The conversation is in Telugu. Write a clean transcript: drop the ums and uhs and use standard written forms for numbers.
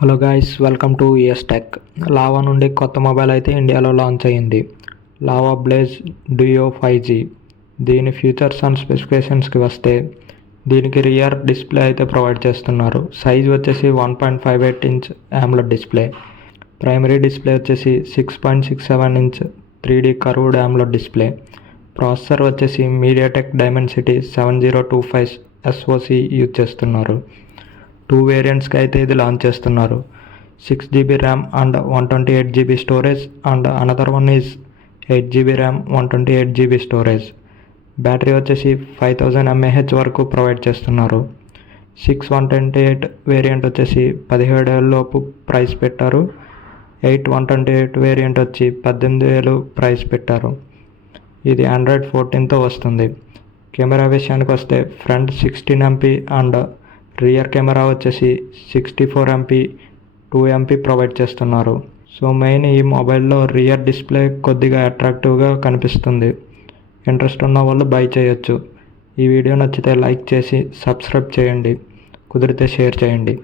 Hello guys, welcome to ES Tech. Lava నుండి కొత్త మొబైల్ అయితే ఇండియాలో లాంచ్ అయ్యింది. Lava blaze duo 5G. దీని ఫీచర్స్ అండ్ స్పెసిఫికేషన్స్కి వస్తే దీనికి రియర్ డిస్ప్లే అయితే ప్రొవైడ్ చేస్తున్నారు. సైజ్ వచ్చేసి 1.58 inch AMOLED display. Primary display వచ్చేసి 6.67 inch 3D curved AMOLED display. Processor వచ్చేసి మీడియాటెక్ డైమెన్సిటీ 7025 SoC యూజ్ చేస్తున్నారు. 2 వేరియంట్స్కి అయితే ఇది లాంచ్ చేస్తున్నారు. 6GB RAM and 128GB storage and another one is 8GB RAM 128GB storage. Battery వచ్చేసి 5000 mAh వరకు ప్రొవైడ్ చేస్తున్నారు. 6/128 వేరియంట్ వచ్చేసి 17,000 లోపు ప్రైస్ పెట్టారు. 8/128 వేరియంట్ వచ్చి 18,000 ప్రైస్ పెట్టారు. ఇది Android 14తో వస్తుంది. కెమెరా విషయానికి వస్తే front 16MP and rear camera వచ్చేసి 64MP 2MP ప్రొవైడ్ చేస్తున్నారు. సో మెయిన్ ఈ మొబైల్లో రియర్ డిస్ప్లే కొద్దిగా అట్రాక్టివ్గా కనిపిస్తుంది. ఇంట్రెస్ట్ ఉన్న వాళ్ళు బై చేయొచ్చు. ఈ వీడియో నచ్చితే లైక్ చేసి సబ్స్క్రైబ్ చేయండి, కుదిరితే షేర్ చేయండి.